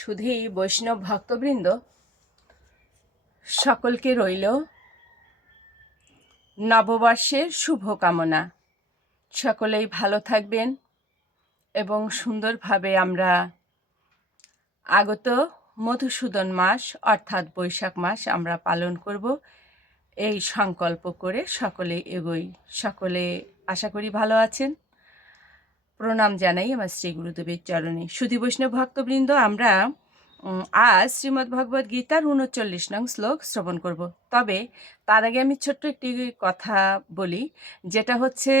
সুধী বৈষ্ণব ভক্তবৃন্দ, সকলকে রইল নববর্ষের শুভকামনা। সকলেই ভালো থাকবেন এবং সুন্দরভাবে আমরা আগত মধুসূদন মাস অর্থাৎ বৈশাখ মাস আমরা পালন করব। এই সংকল্প করে সকলে এগোই। সকলে আশা করি ভালো আছেন। প্রণাম জানাই আমার শ্রী গুরুদেবের চরণে। সুধী বৈষ্ণব ভক্তবৃন্দ, আমরা আজ শ্রীমদ্ ভগবদ গীতার উনচল্লিশ নং শ্লোক শ্রবণ করব। তবে তার আগে আমি ছোট্ট একটি কথা বলি, যেটা হচ্ছে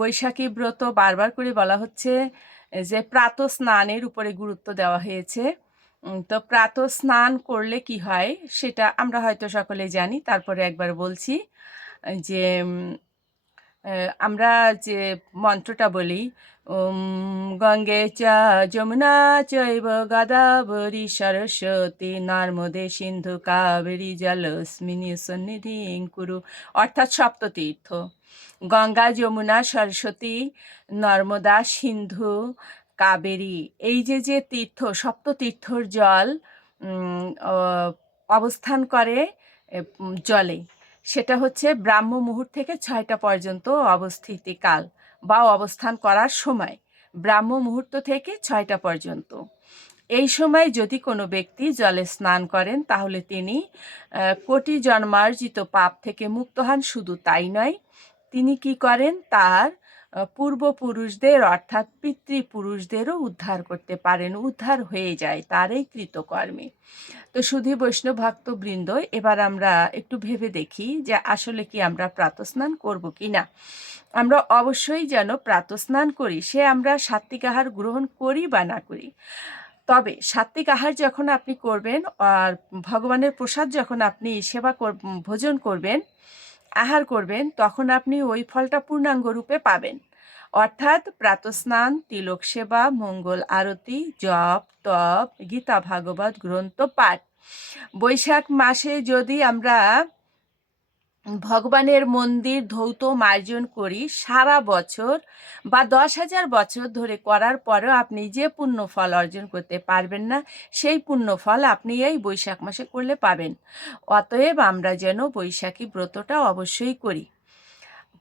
বৈশাখী ব্রত বারবার করে বলা হচ্ছে যে প্রাত স্নানের উপরে গুরুত্ব দেওয়া হয়েছে। তো প্রাত স্নান করলে কি হয় সেটা আমরা হয়তো সকলে জানি। তারপরে একবার বলছি যে আমরা যে মন্ত্রটা বলি ওম গঙ্গে চ যমুনা চৈব গদাবরী সরস্বতী নর্মদে সিন্ধু কাবেরী জলস্মিনী সন্নিধি কুরু অর্থাৎ সপ্ততীর্থ গঙ্গা যমুনা সরস্বতী নর্মদা সিন্ধু কাবেরী এই যে যে তীর্থ, সপ্ততীর্থর জল অবস্থান করে জলে। সেটা হচ্ছে ব্রাহ্ম মুহূর্ত থেকে ছয়টা পর্যন্ত অবস্থিতিকাল বা অবস্থান করার সময়। ব্রাহ্ম মুহূর্ত থেকে ছয়টা পর্যন্ত। এই সময় যদি কোনো ব্যক্তি জলে স্নান করেন, তাহলে তিনি কোটি জন্মার্জিত পাপ থেকে মুক্ত হন। শুধু তাই নয়, তিনি কি করেন? তার পূর্বপুরুষদের অর্থাৎ পিতৃপুরুষদেরও উদ্ধার করতে পারেন, উদ্ধার হয়ে যায় তার এই কৃতকর্মে। তো শুধু বৈষ্ণব ভক্তবৃন্দ, এবার আমরা একটু ভেবে দেখি যে আসলে কি আমরা প্রাতস্নান করব কি না। আমরা অবশ্যই যেন প্রাতস্নান করি, সে আমরা সাত্বিক আহার গ্রহণ করি বা না করি। তবে সাত্বিক আহার যখন আপনি করবেন, আর ভগবানের প্রসাদ যখন আপনি সেবা কর- ভোজন করবেন আহার করবেন, তখন আপনি ওই ফলটা পূর্ণাঙ্গ রূপে পাবেন। অর্থাৎ প্রাতস্নান, তিলক সেবা, মঙ্গল আরতি, জপ, তপ, গীতা, ভাগবত গ্রন্থ, পাঠ। বৈশাখ মাসে যদি আমরা ভগবানের মন্দির ধৌত মার্জন করি সারা বছর বা দশ হাজার বছর ধরে করার পরেও আপনি যে পুণ্য ফল অর্জন করতে পারবেন না, সেই পুণ্য ফল আপনি এই বৈশাখ মাসে করলে পাবেন। অতএব আমরা যেন বৈশাখী ব্রতটা অবশ্যই করি।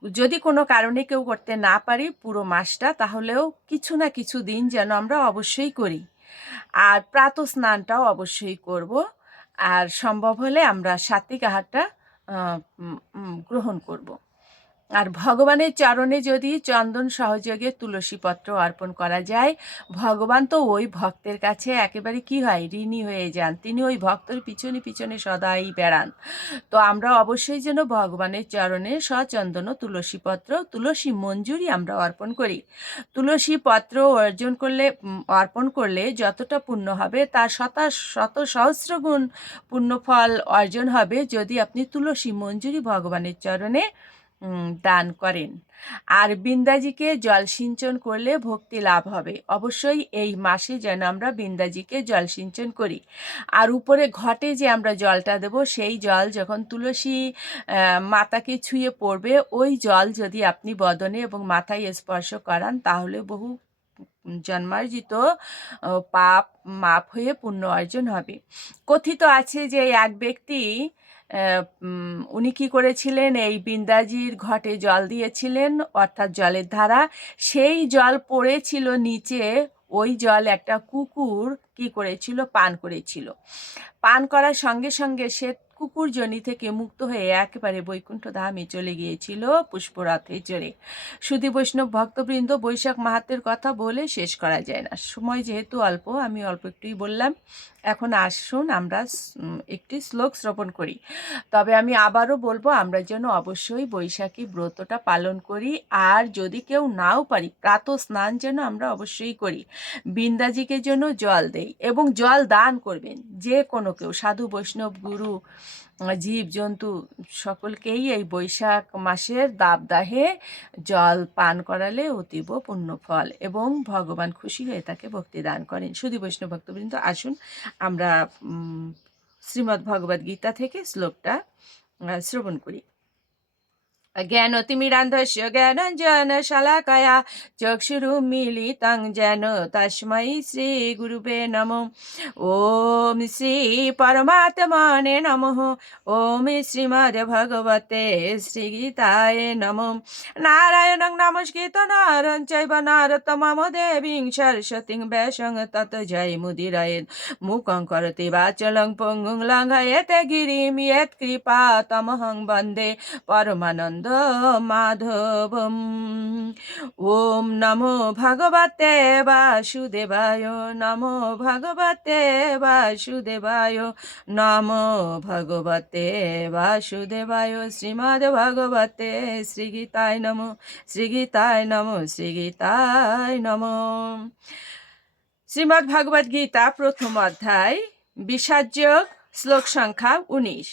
যদি কোনো কারণে কেউ করতে না পারি পুরো মাসটা, তাহলেও কিছু না কিছু দিন যেন আমরা অবশ্যই করি। আর প্রাত স্নানটাও অবশ্যই করব। আর সম্ভব হলে আমরা সাত্বিক আহারটা গ্রহণ করব। আর ভগবানের চরণে যদি চন্দন সহযোগে তুলসী পত্র অর্পণ করা যায়, ভগবান তো ওই ভক্তের কাছে একেবারে কি হয়, ঋণী হয়ে যান। তিনি ওই ভক্তের পিছনে পিছনে সদাই বেড়ান। তো আমরা অবশ্যই যেন ভগবানের চরণে সচন্দন, তুলসী পত্র, তুলসী মঞ্জুরি আমরা অর্পণ করি। তুলসী পত্র অর্জন করলে অর্পণ করলে যতটা পুণ্য হবে, তার শত শত সহস্র গুণ পুণ্যফল অর্জন হবে যদি আপনি তুলসী মঞ্জুরি ভগবানের চরণে দান করেন। আর বৃন্দাজিকে জল সিঞ্চন করলে ভক্তি লাভ হবে। অবশ্যই এই মাসে যেন আমরা বৃন্দাজিকে জল সিঞ্চন করি। আর উপরে ঘটে যে আমরা জলটা দেব, সেই জল যখন তুলসী মাতাকে ছুঁয়ে পড়বে, ওই জল যদি আপনি বদনে এবং মাথায় স্পর্শ করান, তাহলে বহু জন্মার্জিত পাপ মাপ হয়ে পুণ্য অর্জন হবে। কথিত আছে যে এক ব্যক্তি উনি কি করেছিলেন? এই বিন্দাজির ঘটে জল দিয়েছিলেন, অর্থাৎ জলের ধারা। সেই জল পড়েছিল নিচে, ওই জল একটা কুকুর কি করেছিল? পান করেছিল। পান করার সঙ্গে সঙ্গে সে কুকুর জনি থেকে মুক্ত হয়ে একেবারে বৈকুণ্ঠ ধামে চলে গিয়েছিল পুষ্পরথে চড়ে সুধী বৈষ্ণব ভক্তবৃন্দ বৈশাখ মাহাত্মের কথা বলে শেষ করা যায় না। সময় যেহেতু অল্প, আমি অল্প একটুই বললাম। এখন আসুন, আমরা একটি শ্লোক শ্রবণ করি। তবে আমি আবারও বলব, আমরা যেন অবশ্যই বৈশাখী ব্রতটা পালন করি। আর যদি কেউ নাও পারি, প্রাত স্নান যেন আমরা অবশ্যই করি। বৃন্দাজিকে যেন জল দেই এবং জল দান করবেন। যে কোনো কেউ, সাধু বৈষ্ণব গুরু আহ, জীব জন্তু সকলকেই এই বৈশাখ মাসের দাবদাহে জল পান করালে অতীব পুণ্য ফল এবং ভগবান খুশি হয়ে তাকে ভক্তি দান করেন। শুধু বৈষ্ণব ভক্তবৃন্দ আসুন আমরা শ্রীমদ্ ভগবদ্গীতা থেকে শ্লোকটা শ্রবণ করি। জ্ঞানতিমিরান্ধস্য জ্ঞানঞ্জন শালাকায়া তং যেন তাসময়ী শ্রী গুরুবে নম ওম শ্রী পরমাত্মনে নম ওম শ্রীমদ্ ভগবতে শ্রী গীতায় নম নারায়ণং নমস্কৃত নারং চৈব দেবী সরস্বতী সরস্বতীং তত জয় মুদিরায়ণ মুকং করতে বাচলং পঙ্গুং লঙ্ঘয়েতে গিরিম ইয়ৎ কৃপা তমহং বন্দে পরমানন্দ গোবিন্দ মাধবম। ওম নমো ভগবতে বাসুদেবায়, নমো ভগবতে বাসুদেবায়, নমো ভগবতে বাসুদেবায়, শ্রীমদ ভগবতে শ্রীগীতায় নমো শ্রীগীতায় নমো শ্রীগীতায় নমো। শ্রীমদ ভগবদ্গীতা প্রথম অধ্যায় বিসার্যক শ্লোক সংখ্যা উনিশ।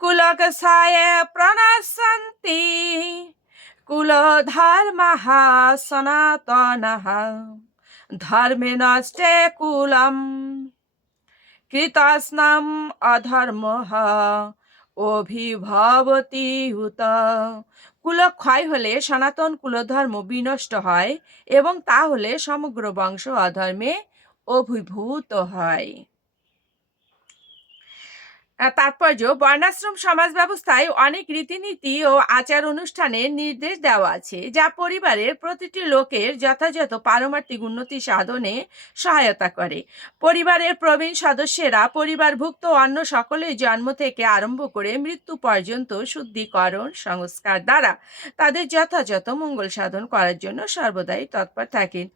কুলকসায় প্রণশন্তি কুলধর্মः সনাতনः ধর্মে নষ্টে কুলম কৃতস্নাম অধর্মঃ অভিভবতি হুত কুল ক্ষয় হলে সনাতন কুলধর্ম বিনষ্ট হয় এবং তা হলে সমগ্র বংশ অধর্মে অভিভূত হয়। তাৎপর্য, বর্ণাশ্রম সমাজ ব্যবস্থায় অনেক রীতিনীতি ও আচার অনুষ্ঠানের নির্দেশ দেওয়া আছে, যা পরিবারের প্রতিটি লোকের যথাযথ পারমার্থিক উন্নতি সাধনে সহায়তা করে। পরিবারের প্রবীণ সদস্যেরা পরিবারভুক্ত অন্য সকলের জন্ম থেকে আরম্ভ করে মৃত্যু পর্যন্ত শুদ্ধিকরণ, সংস্কার দ্বারা তাদের যথাযথ মঙ্গল সাধন করার জন্য সর্বদাই তৎপর থাকেন।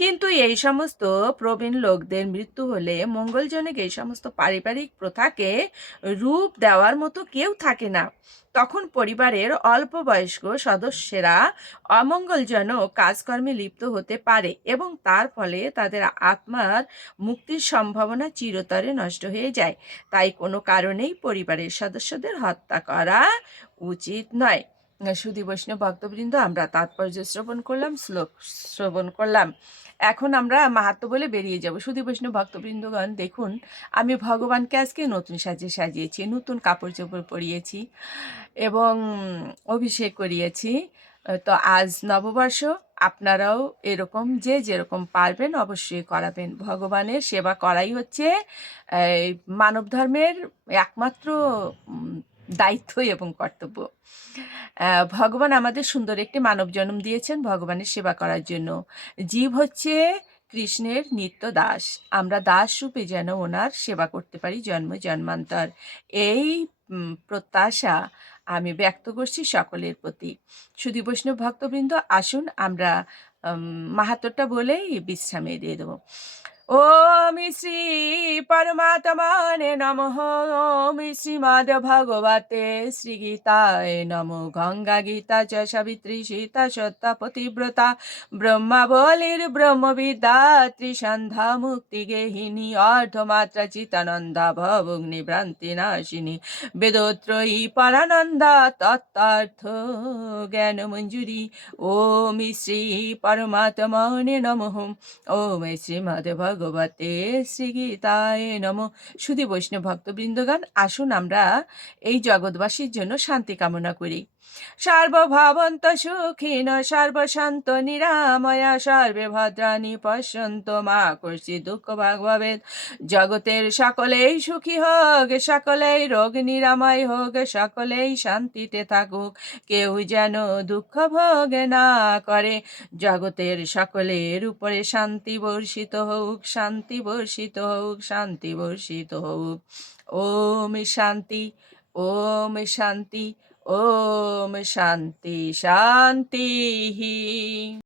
কিন্তু এই সমস্ত প্রবীণ লোকদের মৃত্যু হলে মঙ্গলজনক এই সমস্ত পারিবারিক প্রথাকে রূপ দেওয়ার মতো কেউ থাকে না। তখন পরিবারের অল্প বয়স্ক সদস্যেরা অমঙ্গলজনক কাজকর্মে লিপ্ত হতে পারে এবং তার ফলে তাদের আত্মার মুক্তির সম্ভাবনা চিরতরে নষ্ট হয়ে যায়। তাই কোনো কারণেই পরিবারের সদস্যদের হত্যা করা উচিত নয়। সুধী বৈষ্ণব ভক্তবৃন্দ, আমরা তাৎপর্য শ্রবণ করলাম, শ্লোক শ্রবণ করলাম। এখন আমরা মাহাত্ম বলে বেরিয়ে যাব। সুধী বৈষ্ণব ভক্তবৃন্দগণ, দেখুন, আমি ভগবানকে আজকে নতুন সাজে সাজিয়েছি, নতুন কাপড় চোপড় পরিয়েছি এবং অভিষেক করিয়েছি। তো আজ নববর্ষ, আপনারাও এরকম যে যেরকম পারবেন অবশ্যই করাবেন। ভগবানের সেবা করাই হচ্ছে মানব ধর্মের একমাত্র দায়িত্ব এবং কর্তব্য। ভগবান আমাদের সুন্দর একটি মানব জন্ম দিয়েছেন। ভগবানের সেবা করার জন্য। জীব হচ্ছে কৃষ্ণের নিত্য দাস। আমরা দাস রূপে যেন ওনার সেবা করতে পারি জন্ম জন্মান্তর। এই প্রত্যাশা আমি ব্যক্ত করছি সকলের প্রতি। সুধী বৈষ্ণব ভক্তবৃন্দ আসুন আমরা উম, মাহাত্ম্যটা বলেই বিশ্রামে দিয়ে দেবো। ওম শ্রী পরমাত্মনে নমঃ। ওম শ্রীমদ ভগবতে শ্রী গীতায় নমো। গঙ্গা গীতা চ সাবিত্রী সীতা সত্তা পতিব্রতা। ব্রহ্মাবলীর ব্রহ্মবিদ্যা ত্রিসন্ধ্যা মুক্তি গেহিনী। অর্ধমাত্রা চিতানন্দা ভবগ্নি ভ্রান্তি নাশিনী। বেদত্রয়ী পরানন্দা তত্ত্বার্থ জ্ঞান মঞ্জুরি। ওম শ্রী পরমাত্মনে নমঃ। ওম শ্রীমদ ভগবতে শ্রীগীতায় নম। সুধী বৈষ্ণব ভক্তবৃন্দগান আসুন আমরা এই জগৎবাসীর জন্য শান্তি কামনা করি। সর্বভবন্ত সুখিন, সর্বশান্ত, নিরাময়া, সর্বে ভদ্রাণী, পশ্যন্ত, মা কর্ষি, দুঃখ ভাগভাবেদ জগতের সকলেই সুখী হোক, সকলেই রোগ নিরাময় হোক, সকলেই শান্তিতে থাকুক। কেউ যেন দুঃখ ভোগ না করে, জগতের সকলের উপরে শান্তি বর্ষিত হোক শান্তি বর্ষিত হোক শান্তি বর্ষিত হোক। ওম শান্তি ওম শান্তি ওম শান্তি শান্তি